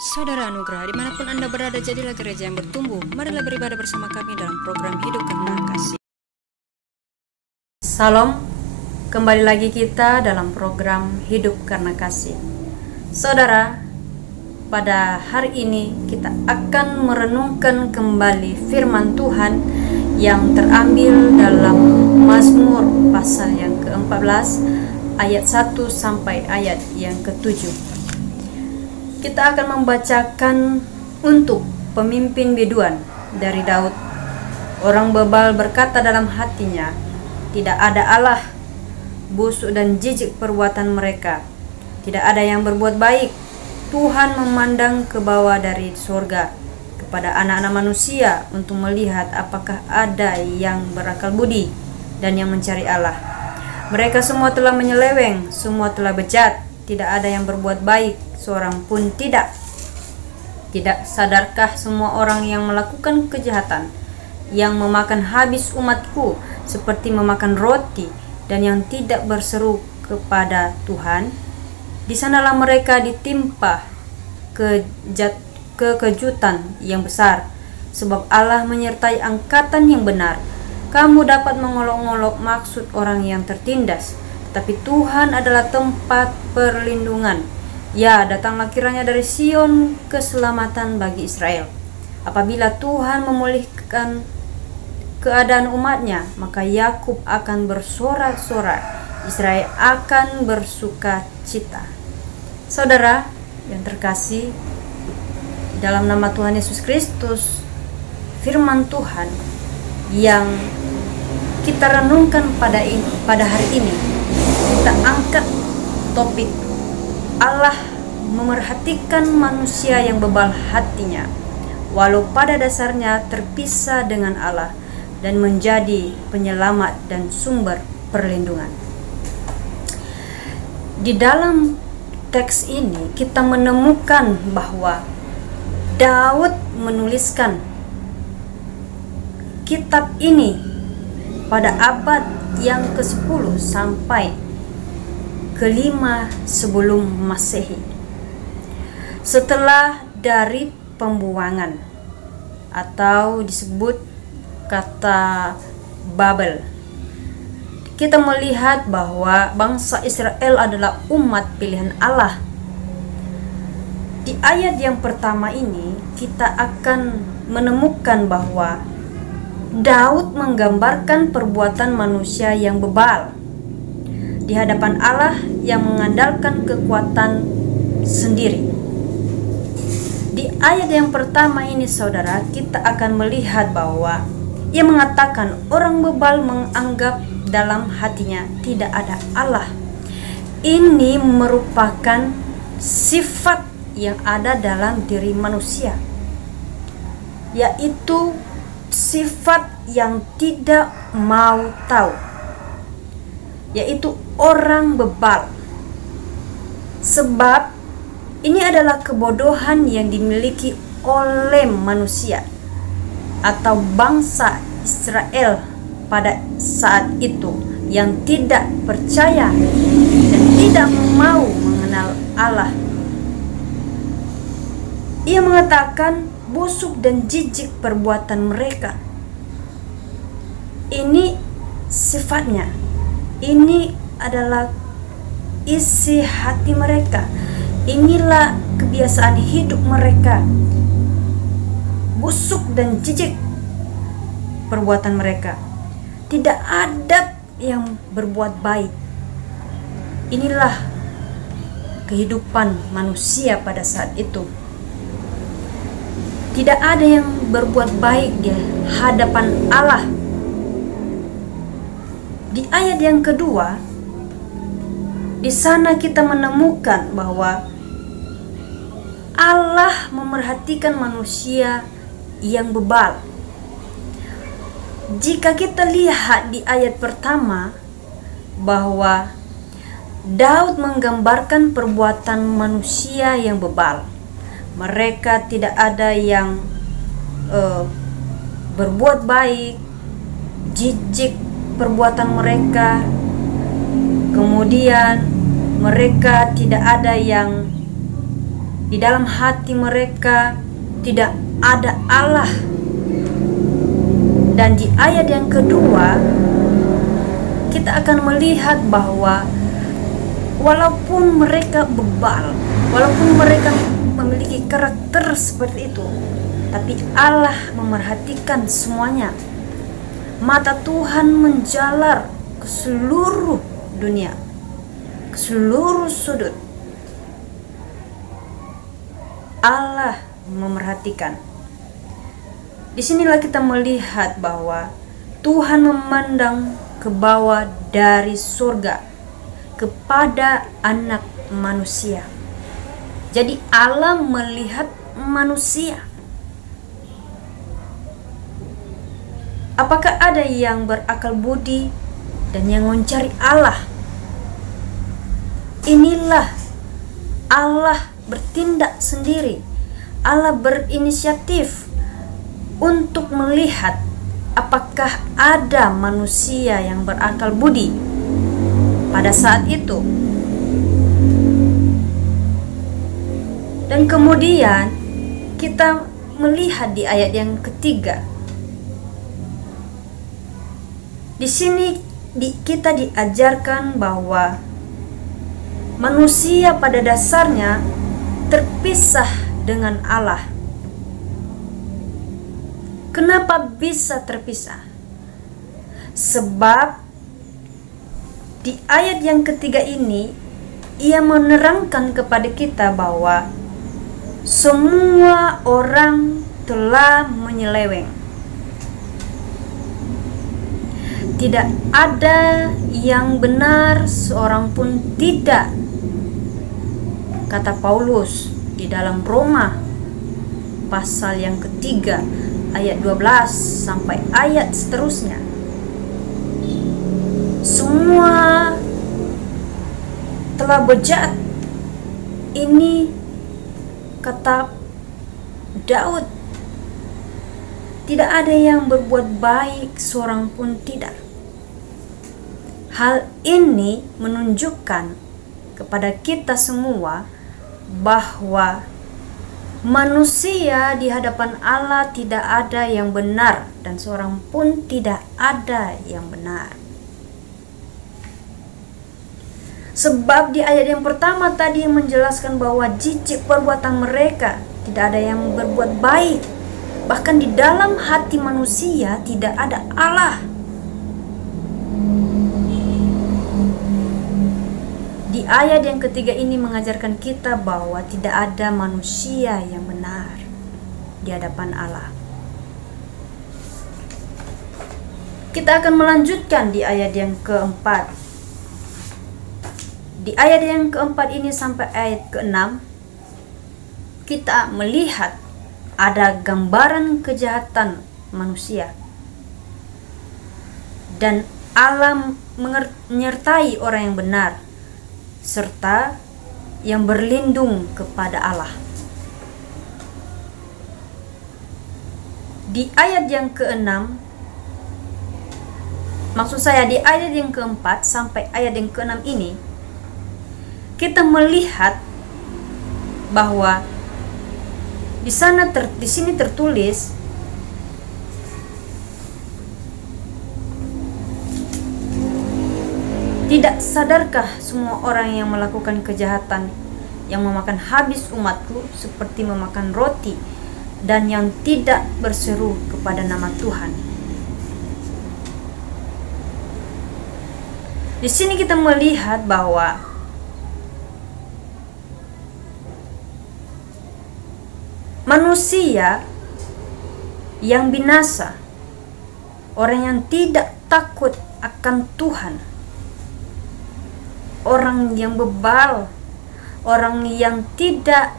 Saudara Anugerah, dimanapun Anda berada, jadilah gereja yang bertumbuh. Marilah beribadah bersama kami dalam program Hidup Karena Kasih. Salam, kembali lagi kita dalam program Hidup Karena Kasih. Saudara, pada hari ini kita akan merenungkan kembali firman Tuhan yang terambil dalam Mazmur pasal yang ke-14 ayat 1 sampai ayat yang ke-7. Kita akan membacakan untuk pemimpin biduan dari Daud. Orang bebal berkata dalam hatinya, tidak ada Allah, busuk dan jijik perbuatan mereka. Tidak ada yang berbuat baik. Tuhan memandang ke bawah dari surga kepada anak-anak manusia untuk melihat apakah ada yang berakal budi dan yang mencari Allah. Mereka semua telah menyeleweng, semua telah bejat, tidak ada yang berbuat baik, seorang pun tidak. Tidak sadarkah semua orang yang melakukan kejahatan, yang memakan habis umatku seperti memakan roti, dan yang tidak berseru kepada Tuhan? Di sanalah mereka ditimpa kekejutan yang besar, sebab Allah menyertai angkatan yang benar. Kamu dapat mengolok-olok maksud orang yang tertindas, tetapi Tuhan adalah tempat perlindungan. Ya, datanglah kiranya dari Sion keselamatan bagi Israel. Apabila Tuhan memulihkan keadaan umatnya, maka Yakub akan bersorak-sorak, Israel akan bersuka cita. Saudara yang terkasih, dalam nama Tuhan Yesus Kristus, firman Tuhan yang kita renungkan pada hari ini, kita angkat topik Allah memerhatikan manusia yang bebal hatinya, walau pada dasarnya terpisah dengan Allah dan menjadi penyelamat dan sumber perlindungan. Di dalam teks ini kita menemukan bahwa Daud menuliskan kitab ini pada abad yang ke-10 sampai ke-5 sebelum Masehi, setelah dari pembuangan atau disebut kata Babel. Kita melihat bahwa bangsa Israel adalah umat pilihan Allah. Di ayat yang pertama ini kita akan menemukan bahwa Daud menggambarkan perbuatan manusia yang bebal di hadapan Allah yang mengandalkan kekuatan sendiri. Di ayat yang pertama ini, saudara, kita akan melihat bahwa ia mengatakan orang bebal menganggap dalam hatinya tidak ada Allah. Ini merupakan sifat yang ada dalam diri manusia, yaitu sifat yang tidak mau tahu, yaitu orang bebal. Sebab ini adalah kebodohan yang dimiliki oleh manusia atau bangsa Israel pada saat itu, yang tidak percaya dan tidak mau mengenal Allah. Ia mengatakan busuk dan jijik perbuatan mereka. Ini sifatnya, ini adalah isi hati mereka, inilah kebiasaan hidup mereka. Busuk dan jijik perbuatan mereka, tidak ada yang berbuat baik. Inilah kehidupan manusia pada saat itu. Tidak ada yang berbuat baik di hadapan Allah. Di ayat yang kedua, di sana kita menemukan bahwa Allah memerhatikan manusia yang bebal. Jika kita lihat di ayat pertama bahwa Daud menggambarkan perbuatan manusia yang bebal. Mereka tidak ada yang berbuat baik, jijik perbuatan mereka. Kemudian mereka tidak ada yang Di dalam hati mereka tidak ada Allah. Dan di ayat yang kedua, kita akan melihat bahwa walaupun mereka bebal, walaupun mereka memiliki karakter seperti itu, tapi Allah memerhatikan semuanya. Mata Tuhan menjalar ke seluruh dunia, ke seluruh sudut. Allah memerhatikan. Disinilah kita melihat bahwa Tuhan memandang ke bawah dari surga kepada anak manusia. Jadi Allah melihat manusia. Apakah ada yang berakal budi dan yang mencari Allah? Inilah Allah bertindak sendiri. Allah berinisiatif untuk melihat apakah ada manusia yang berakal budi pada saat itu. Dan kemudian kita melihat di ayat yang ketiga. Di sini kita diajarkan bahwa manusia pada dasarnya terpisah dengan Allah. Kenapa bisa terpisah? Sebab di ayat yang ketiga ini ia menerangkan kepada kita bahwa semua orang telah menyeleweng. Tidak ada yang benar, seorang pun tidak, kata Paulus di dalam Roma pasal yang ketiga ayat 12 sampai ayat seterusnya. Semua telah bejat. Ini kata Daud. Tidak ada yang berbuat baik, seorang pun tidak. Hal ini menunjukkan kepada kita semua bahwa manusia di hadapan Allah tidak ada yang benar dan seorang pun tidak ada yang benar. Sebab di ayat yang pertama tadi menjelaskan bahwa jijik perbuatan mereka, tidak ada yang berbuat baik. Bahkan di dalam hati manusia tidak ada Allah. Di ayat yang ketiga ini mengajarkan kita bahwa tidak ada manusia yang benar di hadapan Allah. Kita akan melanjutkan di ayat yang keempat. Di ayat yang keempat ini sampai ayat keenam, kita melihat ada gambaran kejahatan manusia. Dan Allah menyertai orang yang benar serta yang berlindung kepada Allah. Di ayat yang keenam, maksud saya di ayat yang keempat sampai ayat yang keenam ini, kita melihat bahwa di sini tertulis tidak sadarkah semua orang yang melakukan kejahatan yang memakan habis umatku seperti memakan roti dan yang tidak berseru kepada nama Tuhan. Di sini kita melihat bahwa manusia yang binasa, orang yang tidak takut akan Tuhan, orang yang bebal, orang yang tidak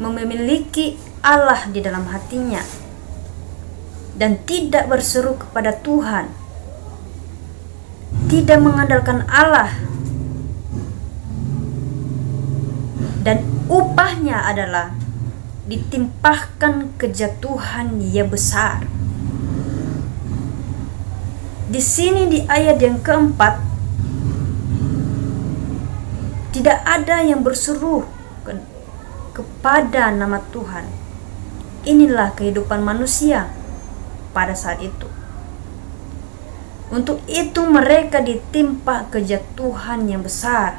memiliki Allah di dalam hatinya dan tidak berseru kepada Tuhan, tidak mengandalkan Allah, dan upahnya adalah ditimpahkan kejatuhan yang besar. Di sini di ayat yang keempat, tidak ada yang berseru kepada nama Tuhan. Inilah kehidupan manusia pada saat itu. Untuk itu mereka ditimpa kejatuhan yang besar.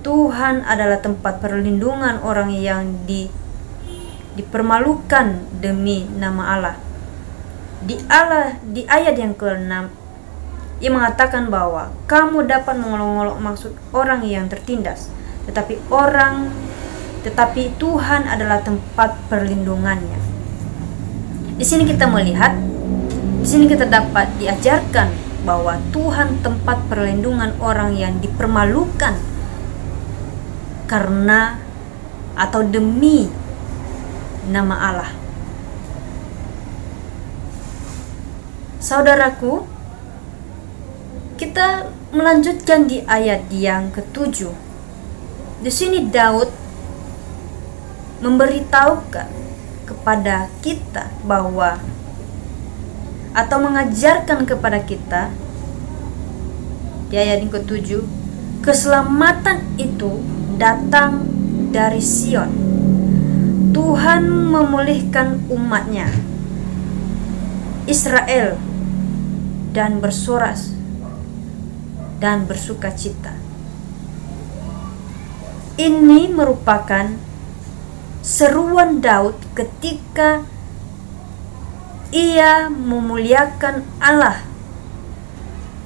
Tuhan adalah tempat perlindungan orang yang dipermalukan demi nama Allah. Di ayat yang ke-6, ia mengatakan bahwa kamu dapat mengolok-olok maksud orang yang tertindas, tetapi Tuhan adalah tempat perlindungannya. Di sini kita melihat, di sini kita dapat diajarkan bahwa Tuhan tempat perlindungan orang yang dipermalukan karena atau demi nama Allah. Saudaraku, kita melanjutkan di ayat yang ke-7. Di sini Daud memberitahukan kepada kita bahwa atau mengajarkan kepada kita di ayat yang ke-7, keselamatan itu datang dari Sion. Tuhan memulihkan umatnya Israel dan bersoras dan bersukacita. Ini merupakan seruan Daud ketika ia memuliakan Allah.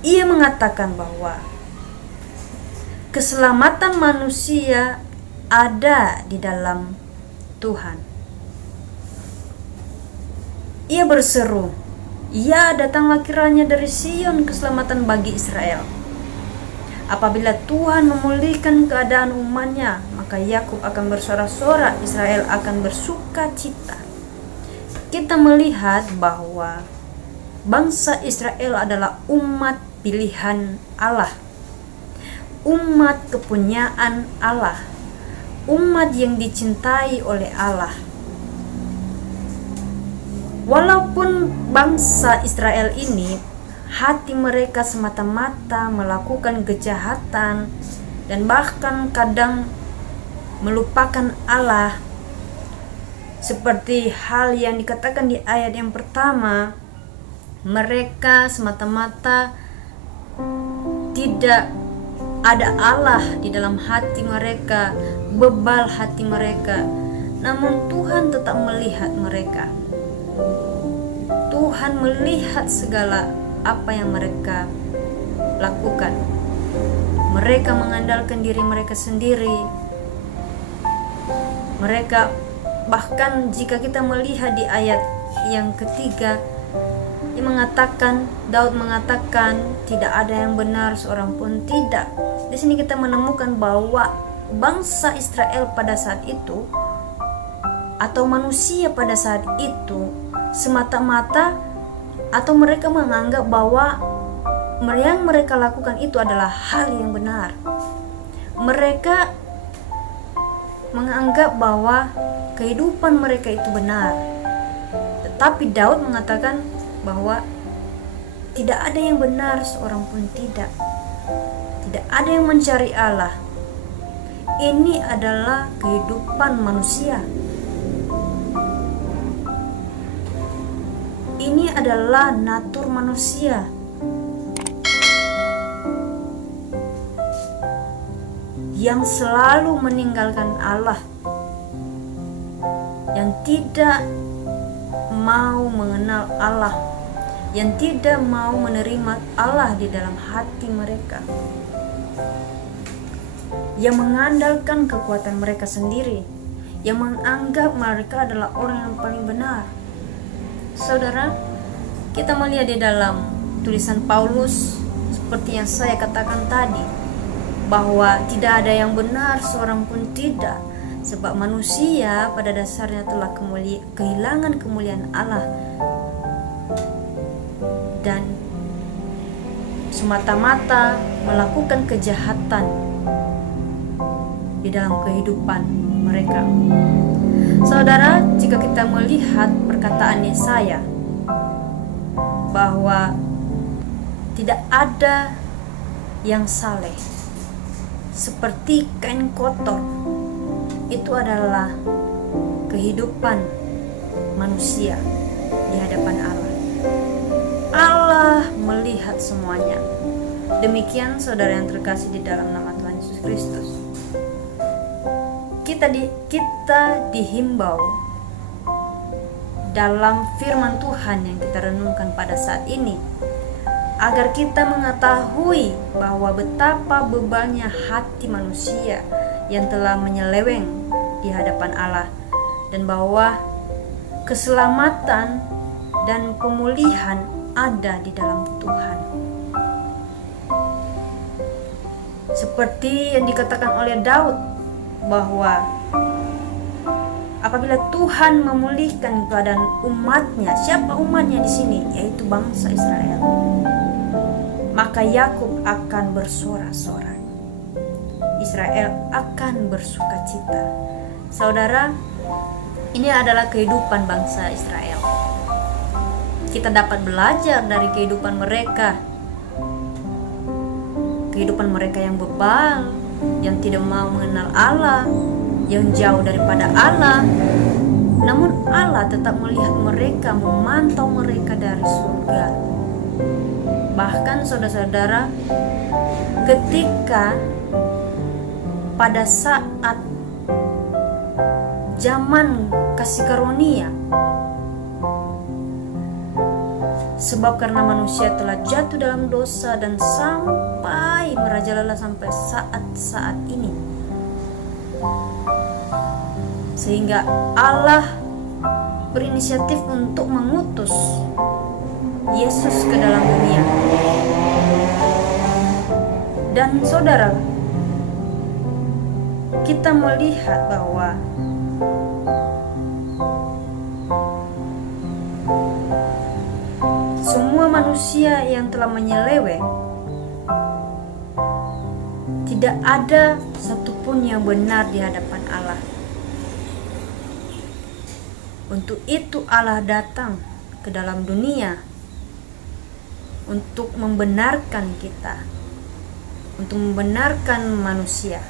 Ia mengatakan bahwa keselamatan manusia ada di dalam Tuhan. Ia berseru, "Ya, datanglah kiranya dari Sion keselamatan bagi Israel." Apabila Tuhan memulihkan keadaan umatnya, maka Yakub akan bersorak-sorak, Israel akan bersuka cita. Kita melihat bahwa bangsa Israel adalah umat pilihan Allah, umat kepunyaan Allah, umat yang dicintai oleh Allah. Walaupun bangsa Israel ini hati mereka semata-mata melakukan kejahatan dan bahkan kadang melupakan Allah, seperti hal yang dikatakan di ayat yang pertama, mereka semata-mata tidak ada Allah di dalam hati mereka, bebal hati mereka. Namun Tuhan tetap melihat mereka. Tuhan melihat segala apa yang mereka lakukan. Mereka mengandalkan diri mereka sendiri. Mereka bahkan jika kita melihat di ayat yang ketiga, Daud mengatakan tidak ada yang benar seorang pun tidak. Di sini kita menemukan bahwa bangsa Israel pada saat itu atau manusia pada saat itu semata-mata atau mereka menganggap bahwa yang mereka lakukan itu adalah hal yang benar. Mereka menganggap bahwa kehidupan mereka itu benar. Tetapi Daud mengatakan bahwa tidak ada yang benar seorang pun tidak. Tidak ada yang mencari Allah. Ini adalah kehidupan manusia. Ini adalah natur manusia. Yang selalu meninggalkan Allah, yang tidak mau mengenal Allah, yang tidak mau menerima Allah di dalam hati mereka, yang mengandalkan kekuatan mereka sendiri, yang menganggap mereka adalah orang yang paling benar. Saudara, kita melihat di dalam tulisan Paulus seperti yang saya katakan tadi, bahwa tidak ada yang benar seorang pun tidak, sebab manusia pada dasarnya telah kehilangan kemuliaan Allah dan semata-mata melakukan kejahatan di dalam kehidupan mereka. Saudara, jika kita melihat perkataan Yesaya bahwa tidak ada yang saleh, seperti kain kotor. Itu adalah kehidupan manusia di hadapan Allah. Allah melihat semuanya. Demikian saudara yang terkasih di dalam nama Tuhan Yesus Kristus. Kita dihimbau dalam firman Tuhan yang kita renungkan pada saat ini, agar kita mengetahui bahwa betapa bebalnya hati manusia yang telah menyeleweng di hadapan Allah, dan bahwa keselamatan dan pemulihan ada di dalam Tuhan. Seperti yang dikatakan oleh Daud, bahwa apabila Tuhan memulihkan keadaan umatnya, siapa umatnya di sini? Yaitu bangsa Israel. Maka Yakub akan bersorak-sorai, Israel akan bersukacita. Saudara, ini adalah kehidupan bangsa Israel. Kita dapat belajar dari kehidupan mereka. Kehidupan mereka yang bebal, yang tidak mau mengenal Allah, yang jauh daripada Allah. Namun Allah tetap melihat mereka, memantau mereka dari surga. Bahkan saudara-saudara, ketika pada saat zaman kasih karunia, sebab karena manusia telah jatuh dalam dosa dan sampai merajalela sampai saat-saat ini, sehingga Allah berinisiatif untuk mengutus Yesus ke dalam dunia. Dan saudara, kita melihat bahwa semua manusia yang telah menyeleweng, tidak ada satupun yang benar di hadapan Allah. Untuk itu Allah datang ke dalam dunia untuk membenarkan kita, untuk membenarkan manusia.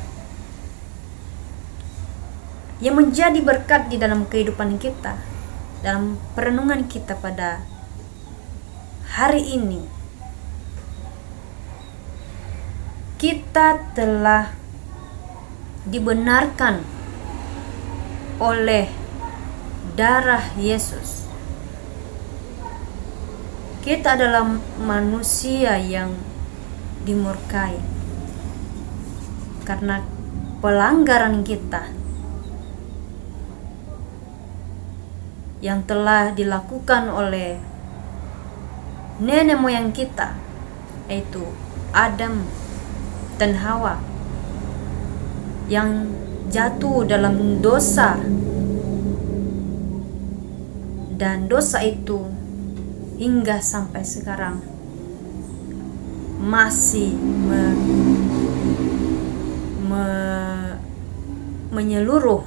Yang menjadi berkat di dalam kehidupan kita, dalam perenungan kita pada hari ini, kita telah dibenarkan oleh darah Yesus. Kita adalah manusia yang dimurkai karena pelanggaran kita yang telah dilakukan oleh nenek moyang kita, yaitu Adam dan Hawa, yang jatuh dalam dosa, dan dosa itu hingga sampai sekarang masih menyeluruh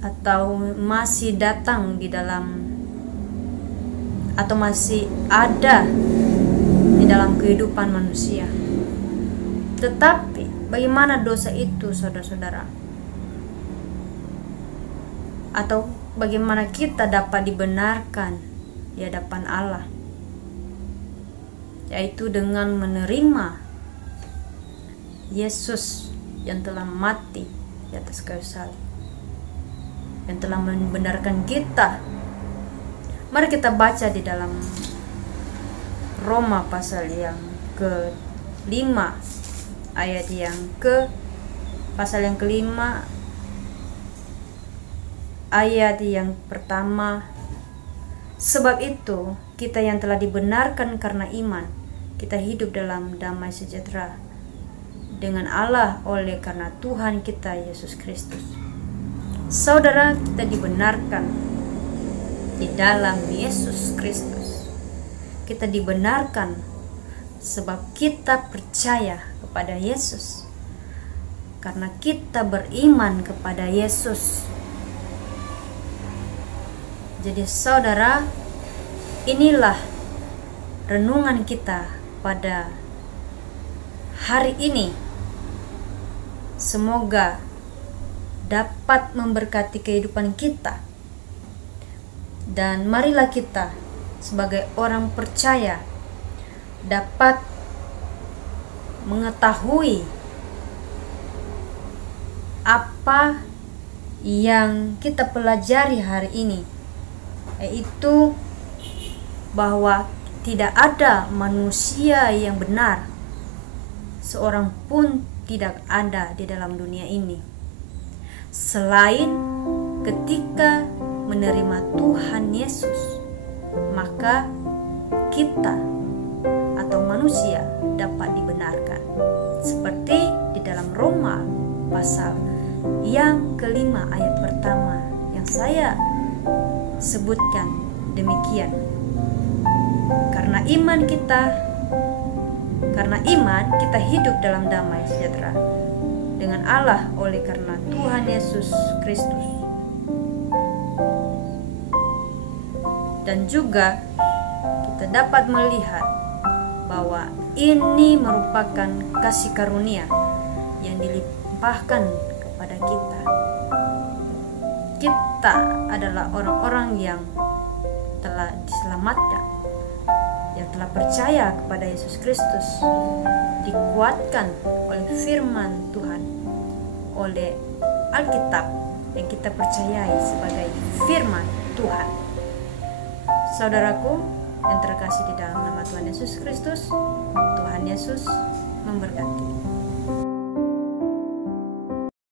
atau masih datang di dalam, atau masih ada di dalam kehidupan manusia. Tetapi bagaimana dosa itu, saudara-saudara? Atau bagaimana kita dapat dibenarkan di hadapan Allah? Yaitu dengan menerima Yesus yang telah mati di atas kayu salib, yang telah membenarkan kita. Mari kita baca di dalam Roma pasal yang ke-5 ayat yang pasal yang ke-5 ayat yang pertama. Sebab itu kita yang telah dibenarkan karena iman, kita hidup dalam damai sejahtera dengan Allah oleh karena Tuhan kita Yesus Kristus. Saudara, kita dibenarkan di dalam Yesus Kristus. Kita dibenarkan sebab kita percaya kepada Yesus, karena kita beriman kepada Yesus. Jadi saudara, inilah renungan kita pada hari ini semoga dapat memberkati kehidupan kita. Dan marilah kita sebagai orang percaya dapat mengetahui apa yang kita pelajari hari ini, yaitu bahwa tidak ada manusia yang benar, seorang pun tidak ada di dalam dunia ini, selain ketika menerima Tuhan Yesus, maka kita atau manusia dapat dibenarkan. Seperti di dalam Roma pasal yang kelima ayat pertama yang saya sebutkan demikian. Karena iman kita hidup dalam damai sejahtera dengan Allah oleh karena Tuhan Yesus Kristus. Dan juga kita dapat melihat bahwa ini merupakan kasih karunia yang dilimpahkan kepada kita. Kita adalah orang-orang yang telah diselamatkan, yang telah percaya kepada Yesus Kristus, dikuatkan oleh firman Tuhan, oleh Alkitab yang kita percayai sebagai firman Tuhan. Saudaraku yang terkasih di dalam nama Tuhan Yesus Kristus, Tuhan Yesus memberkati.